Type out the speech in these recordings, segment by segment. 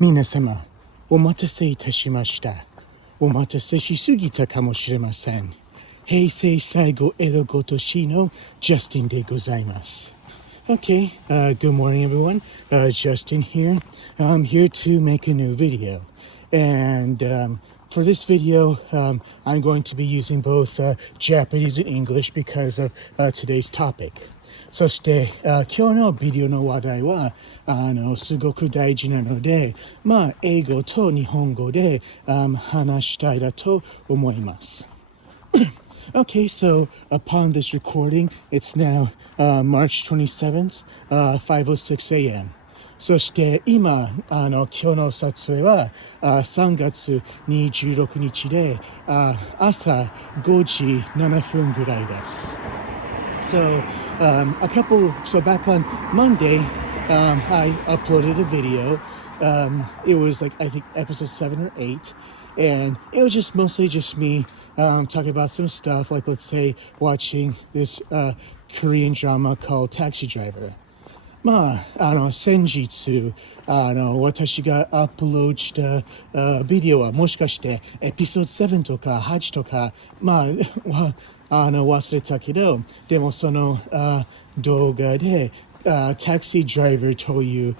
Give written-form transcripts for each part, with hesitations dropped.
皆様、お待たせいたしました。お待たせしすぎたかもしれません。平成最後エロごとしの Justin でございます。Okay, good morning everyone. Justin here. I'm here to make a new video. And for this video, I'm going to be using both Japanese and English because of today's topic. そして、今日のビデオの話題はすごく大事なので、英語と日本語で、話したいだと思います。Okay, so upon this recording, it's now March 27th, 5:06 a.m. そして今、今日の撮影は3月26日で朝5時7分ぐらいです。So back on Monday, I uploaded a video. It was like, I think episode 7 or 8. And it was just mostly just me talking about some stuff, like let's say watching this Korean drama called Taxi Driver. 先日、私がアップロードしたビデオはもしかしてエピソード7とか8とか、忘れたけど、でもその動画でTaxi Driver という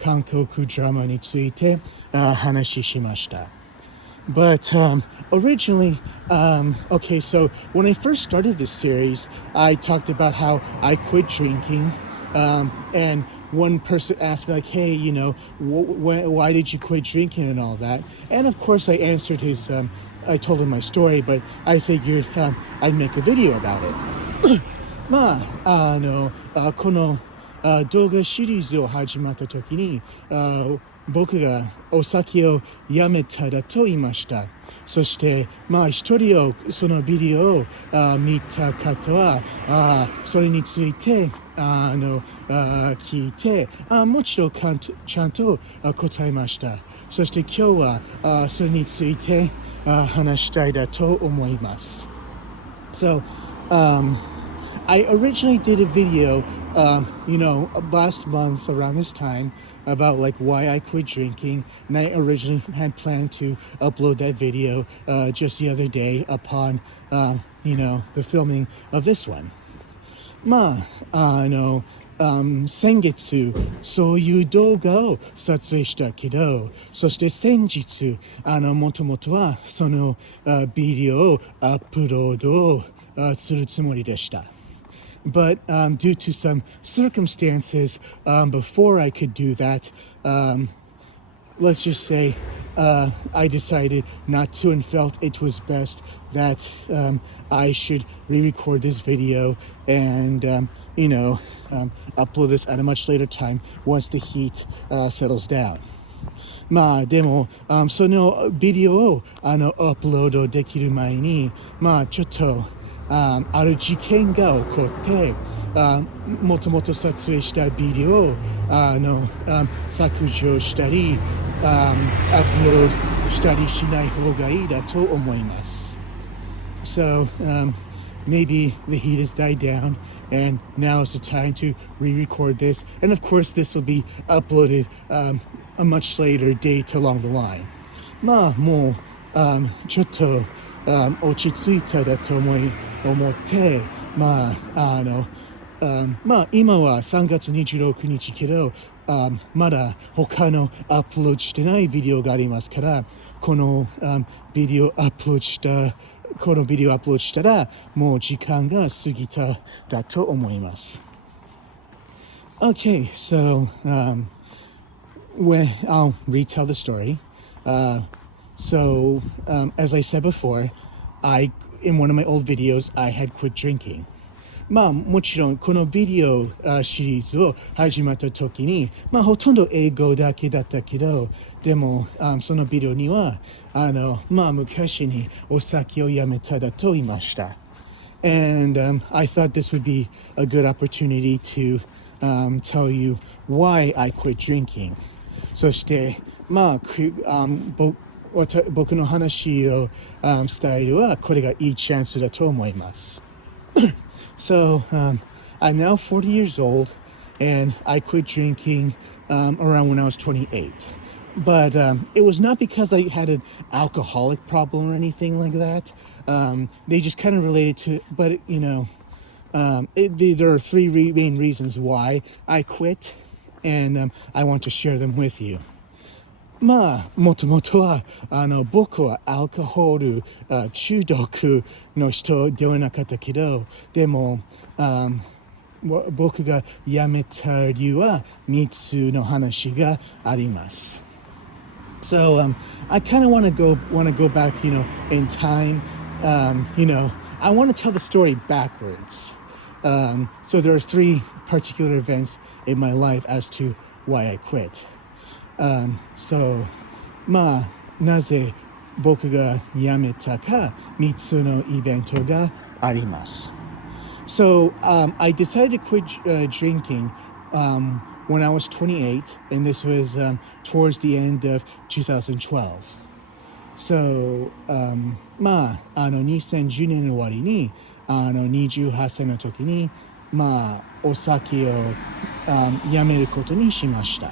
韓国ドラマについて話しました。But originally, okay, so when I first started this series, I talked about how I quit drinking. And one person asked me like, hey, why did you quit drinking and all that? And of course I answered I told him my story, but I figured I'd make a video about it. この動画シリーズを始まった時に、僕がお酒をやめただと言いました。そして、一人をそのビデオを見た方は、それについて聞いて、もちろんちゃんと答えました。そして今日はそれについて話したいだと思います。So, I originally did a video, last month around this time about like why I quit drinking, and I originally had planned to upload that video just the other day upon, the filming of this one. 先月そういう動画を撮影したけど、そして先日もともとはそのビデオをアップロードするつもりでした。But due to some circumstances before I could do that, let's just say I decided not to and felt it was best that I should re-record this video and, upload this at a much later time once the heat settles down. でも、そのビデオをアップロードできる前に、ちょっとある事件が起こって、もともと撮影したビデオを削除したり、アップロードしたりしない方がいいだと思います。So, maybe the heat has died down, and now is the time to re-record this. And of course, this will be uploaded a much later date along the line. もう、ちょっと、落ち着いただと思って、今は3月26日けど、まだ他のアップロードしてないビデオがありますから、このビデオアップロードしたら、もう時間が過ぎただと思います。Okay, so I'll retell the story. So, as I said before, in one of my old videos, I had quit drinking. もちろんこのビデオシリーズを始まった時に、ほとんど英語だけだったけど、でもそのビデオには昔にお酒をやめただと言いました。And I thought this would be a good opportunity to tell you why I quit drinking. そして僕の話を伝えるはこれがいいチャンスだと思います。So, I'm now 40 years old, and I quit drinking around when I was 28. but it was not because I had an alcoholic problem or anything like that. They just kind of related to, but there are three main reasons why I quit, and I want to share them with you. まあ、もともとは、僕はアルコール、中毒の人ではなかったけど、でも、僕が辞めた理由は3つの話があります。So I kind of want to go back, in time. I want to tell the story backwards. So there's three particular events in my life as to why I quit. So まあなぜ僕が辞めたか3つのイベントがあります。So I decided to quit drinking when I was 28, and this was towards the end of 2012. So まあ2010年の終わりに28歳の時にまあお酒をやめることにしました。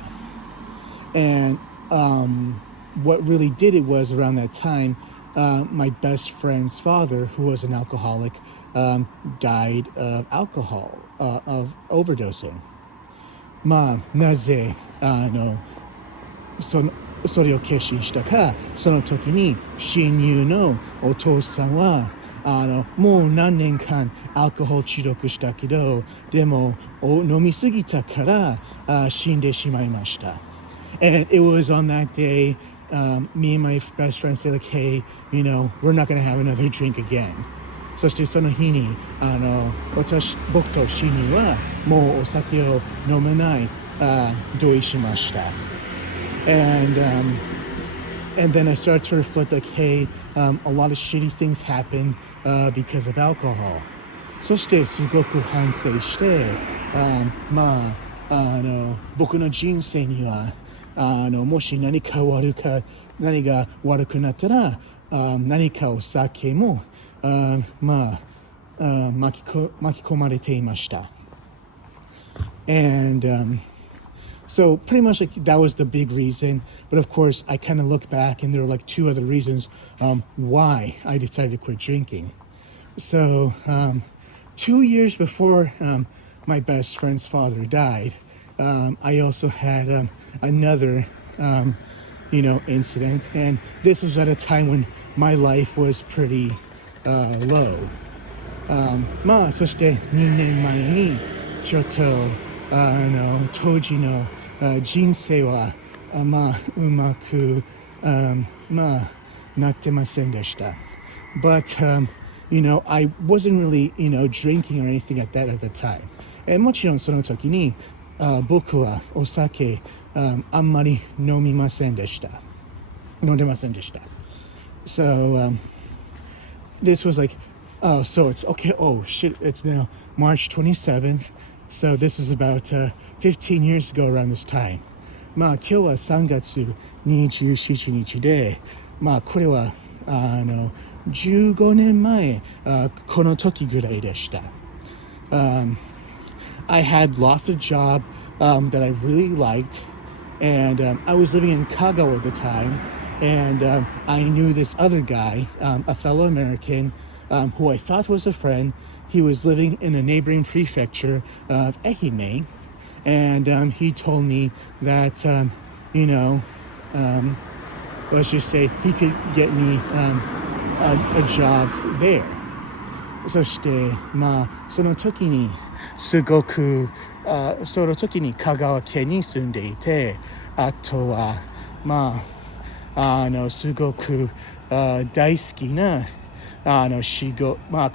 And what really did it was around that time, my best friend's father, who was an alcoholic, died of alcohol, of overdosing. まあなぜそれを決心したか、その時に親友のお父さんはもう何年間アルコール中毒したけど、でも飲みすぎたから死んでしまいました。And it was on that day, me and my best friend said, like, hey, we're not going to have another drink again. そしてその日に僕と親友はもうお酒を飲めない同意しました。And then I started to reflect, like, hey, a lot of shitty things happen because of alcohol. そしてすごく反省して、まあ僕の人生にはもし何が悪くなったら何かお酒も巻き込まれていました。And so pretty much like that was the big reason. But of course, I kind of look back and there are like two other reasons why I decided to quit drinking. So 2 years before my best friend's father died, I also had another, incident. And this was at a time when my life was pretty low. まあそして2年前にちょっと当時の人生はまあうまくまあなってませんでした。But I wasn't really drinking or anything at the time. もちろんその時に僕はお酒あんまり飲んでませんでした。So this was like, so it's okay. Oh shit! It's now March 27th. So this was about 15 years ago around this time. まあ今日は3月27日で、まあこれは15年前この時ぐらいでした。I had lost a job that I really liked, and I was living in Kagawa at the time, and I knew this other guy, a fellow American, who I thought was a friend. He was living in the neighboring prefecture of Ehime, and he told me that, let's just say he could get me a job there. そしてまあその時にすごくその時に香川県に住んでいて、あとはまあすごく大好きな仕事、まあ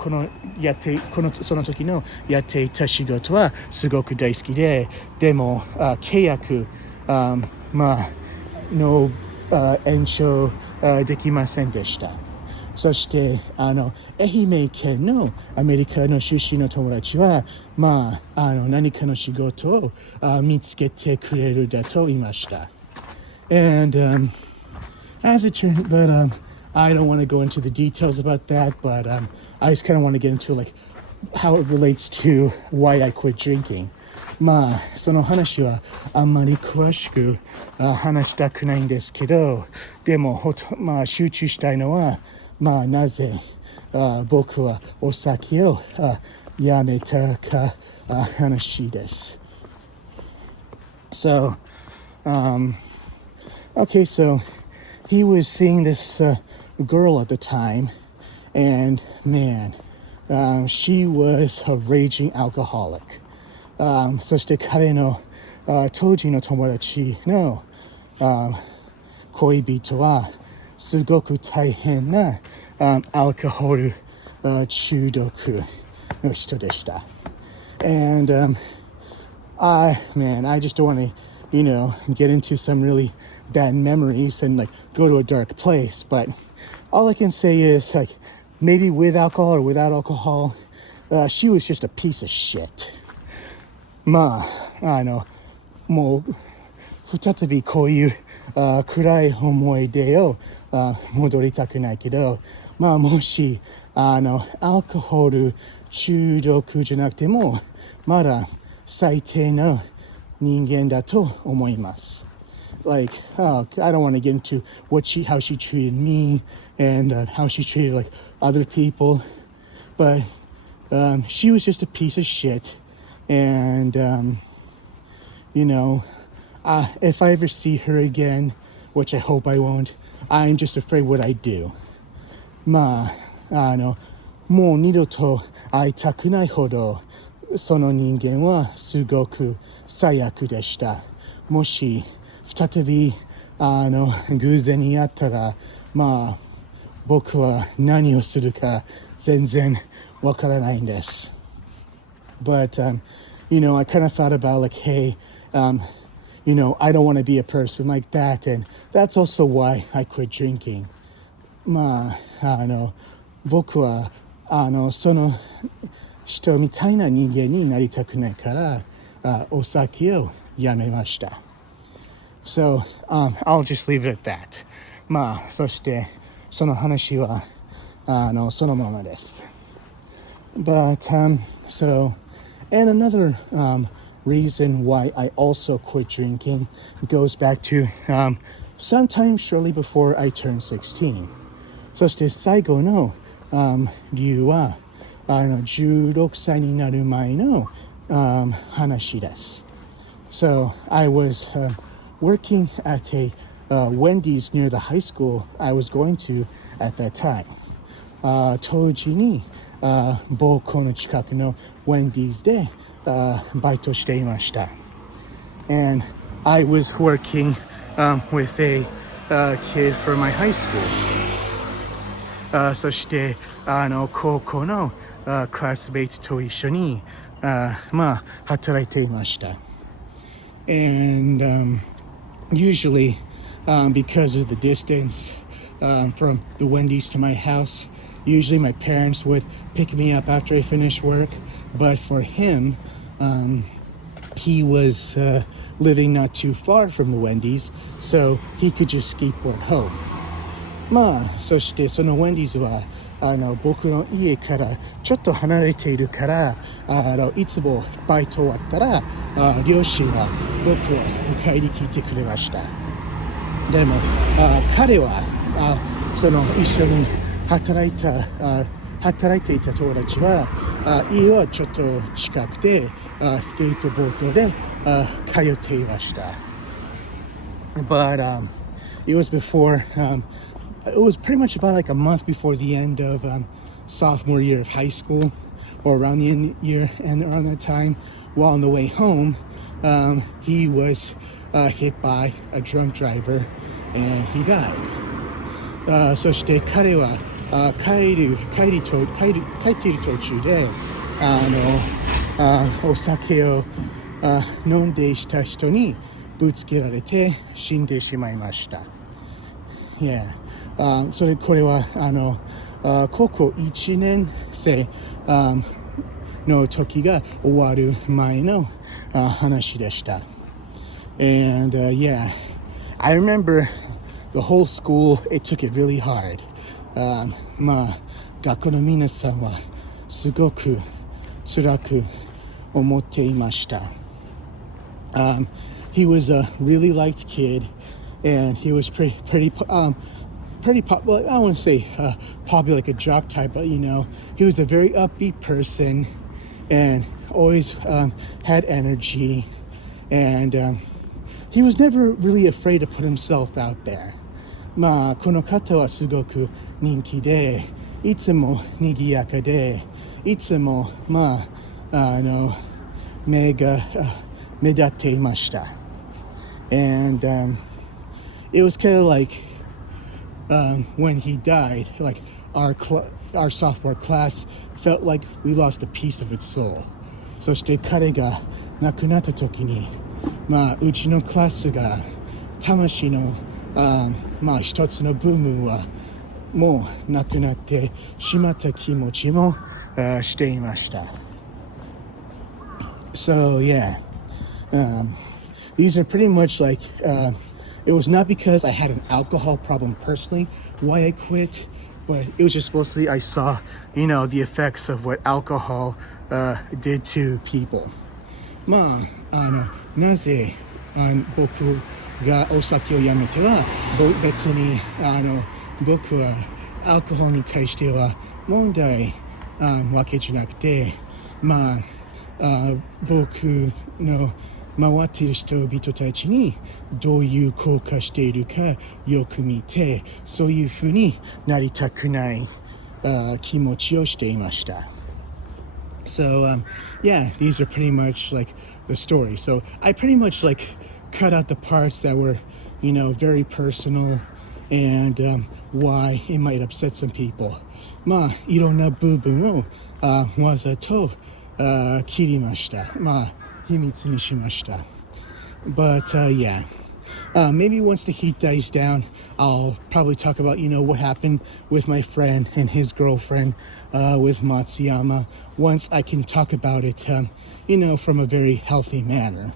その時のやっていた仕事はすごく大好きで、でも契約の延長できませんでした。そして愛媛県のアメリカの出身の友達はまあ何かの仕事を見つけてくれるだと言いました。And as it turned, but I don't want to go into the details about that, but I just kind of want to get into like how it relates to why I quit drinking. まあその話はあんまり詳しく話したくないんですけど、でもまあ集中したいのはまあなぜ僕はお酒をやめたか話です。So, okay, so he was seeing this girl at the time, and man, she was a raging alcoholic. そして彼の当時の友達の恋人はすごく大変なアルコール中毒の人でした。And I just don't want to, get into some really bad memories and like go to a dark place. But all I can say is like maybe with alcohol or without alcohol, she was just a piece of shit. まあもう再びこういう暗い思い出を戻りたくないけど、まあもしアルコール中毒じゃなくてもまだ最低の人間だと思います。Like, I don't want to get into how she treated me and how she treated like other people, but she was just a piece of shit. And if I ever see her again, which I hope I won't, I'm just afraid what I do. まあもう二度と会いたくないほどその人間はすごく最悪でした。もし再び偶然に会ったら、まあ僕は何をするか全然わからないんです。But I kind of thought about like, hey, I don't want to be a person like that, and that's also why I quit drinking. まあ僕はその人みたいな人間になりたくないからお酒をやめました。So, I'll just leave it at that. まあそしてその話はそのままです。But so, and another reason why I also quit drinking goes back to sometime shortly before I turned 16. そして最後の理由は16歳になる前の話です。So I was working at a Wendy's near the high school I was going to at that time. 当時に母校の近くの Wendy's でバイトしていました。And I was working with a kid from my high school. そして高校のクラスメイトと一緒に働いていました。And usually, because of the distance from the Wendy's to my house, usually my parents would pick me up after I finished work. But for him, he was living not too far from the Wendy's, so he could just skateboard home. そしてその Wendy's は僕の家からちょっと離れているからいつもバイト終わったら両親は僕を迎えに来てくれました。でも彼はその一緒に働いていた友達は家はちょっと近くてスケートボードで通っていました。But it was before it was pretty much about like a month before the end of sophomore year of high school, or around the end year, and around that time, while on the way home, he was hit by a drunk driver, and he died. そして彼は帰っている途中でお酒を飲んでした人にぶつけられて死んでしまいました。Yeah. これは高校1年生の時が終わる前の話でした。And yeah, I remember the whole school, it took it really hard. 学校の皆さんはすごく辛く思っていました。He was a really liked kid, and he was pretty popular. I don't want to say popular like a jock type, but he was a very upbeat person, and always had energy, and he was never really afraid to put himself out there. まあこの方はすごく人気で、いつも賑やかで、いつも目が目立っていました。And it was kind of like when he died, like our sophomore class felt like we lost a piece of its soul. そして彼が亡くなった時に、うちのクラスが魂の一つの部分はもうなくなってしまった気持ちもしていました。So yeah, these are pretty much like it was not because I had an alcohol problem personally why I quit, but it was just mostly I saw the effects of what alcohol did to people. なぜ僕がお酒をやめては別に僕はアルコールに対しては問題わけじゃなくて僕の回っている人々たちにどういう効果しているかよく見てそういうふうになりたくない気持ちをしていました。So yeah, these are pretty much like the story. So I pretty much like cut out the parts that were, very personal and why it might upset some people. いろんな部分をわざと切りました。秘密にしました。But yeah. Maybe once the heat dies down, I'll probably talk about, what happened with my friend and his girlfriend with Matsuyama. Once I can talk about it, from a very healthy manner.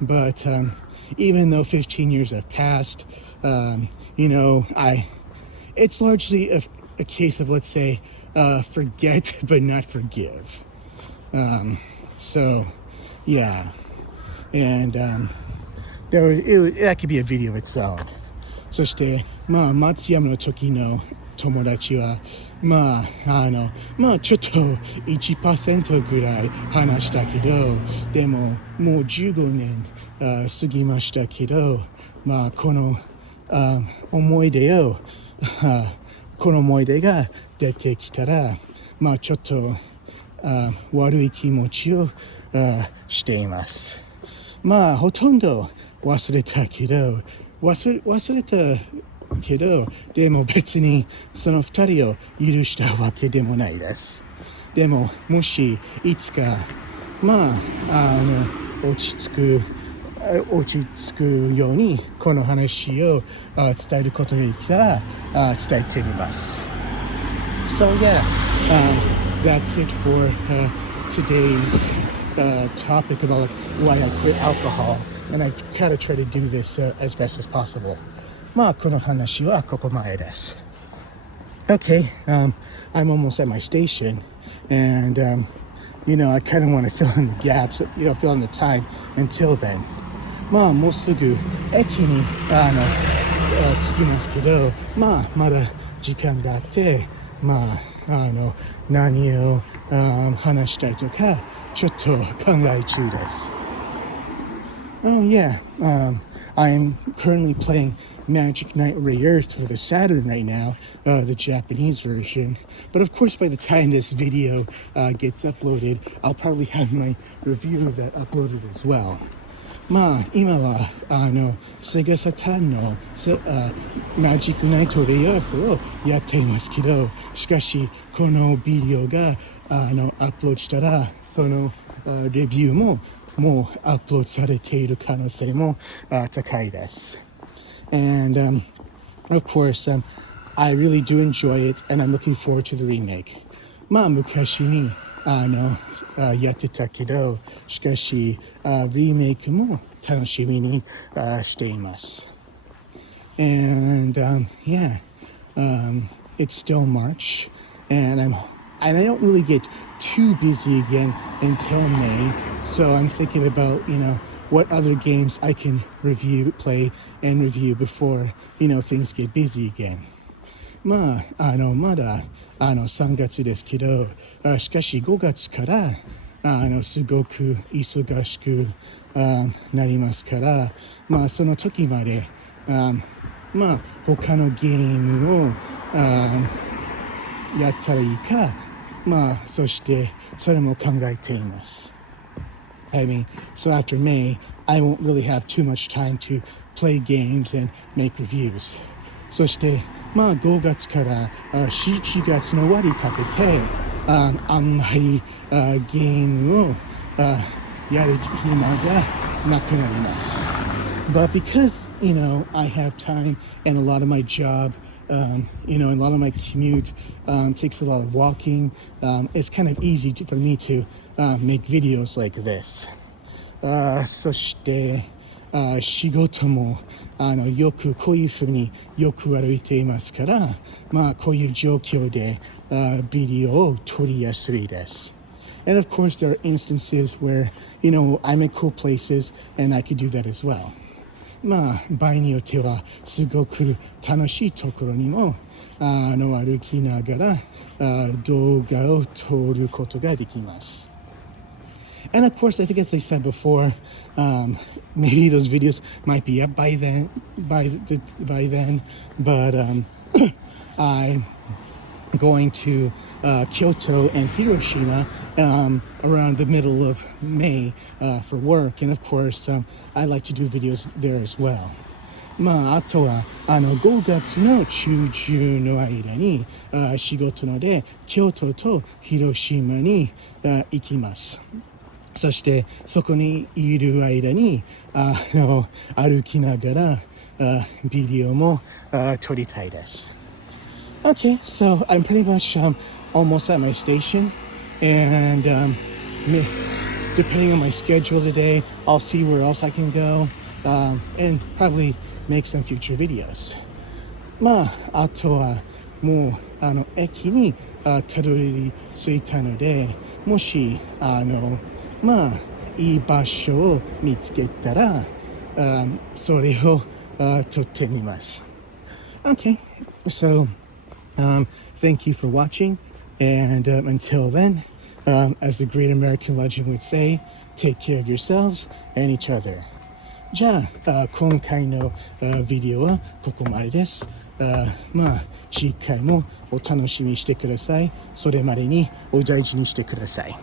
But even though 15 years have passed, it's largely a case of, let's say, forget but not forgive. So, yeah. And that could be a video of its own. そして松山の時の友達はちょっと 1% ぐらい話したけどでももう15年過ぎましたけどこの思い出が出てきたらちょっと悪い気持ちをしています。ほとんど忘れたけどでも別にその二人を許したわけでもないです。でももしいつか落ち着くようにこの話を伝えることができたら伝えてみます。So yeah, that's it for today's topic about why I quit alcohol, and I kind of try to do this as best as possible. この話はここまでです。Okay, I'm almost at my station, and I kind of want to fill in the gaps, fill in the time until then. もうすぐ駅に着きますけど、まだ時間だって、何を話したいとかちょっと考え中です。Oh yeah, I'm currently playing Magic Knight Rebirth for the Saturn right now, the Japanese version. But of course, by the time this video gets uploaded, I'll probably have my review of that uploaded as well. 今はセガサターンのマジックナイトレイアースをやっていますけど、しかしこのビデオがアップロードしたらそのレビューももうアップロードされている可能性も高いです。And of course, I really do enjoy it, and I'm looking forward to the remake. 昔にやってたけど、しかしリメイクも楽しみにしています。And yeah, it's still March, and and I don't really get too busy again until May. So I'm thinking about, what other games I can play and review before, things get busy again. まだ3月ですけど、しかし5月からすごく忙しくなりますから、その時まで他のゲームをやったらいいか、そしてそれも考えています。I mean, so after May, I won't really have too much time to play games and make reviews. そして5月から7月の終わりかけてあんまりゲームをやる暇がなくなります。But because, I have time and a lot of my job, and a lot of my commute takes a lot of walking, it's kind of easy for me to make videos like this. そして仕事もよくこういうふうによく歩いていますから、こういう状況でビデオを撮りやすいです。And of course, there are instances where, I'm in cool places and I could do that as well. 場合によってはすごく楽しいところにも歩きながら動画を撮ることができます。And of course, I think as I said before, maybe those videos might be up by then, but I'm going to Kyoto and Hiroshima around the middle of May for work, and of course, I like to do videos there as well. あとは5月の中旬の間に仕事ので京都と広島に行きます。そしてそこにいる間に歩きながらビデオも撮りたいです。Okay, so I'm pretty much almost at my station, and depending on my schedule today, I'll see where else I can go, and probably make some future videos. あとはもう駅にたどり着いたので、もしいい場所を見つけたら、それを撮ってみます。Okay, so thank you for watching, and until then, as the great American legend would say, take care of yourselves and each other. じゃあ、今回のビデオはここまでです。次回もお楽しみにしてください。それまでにお大事にしてください。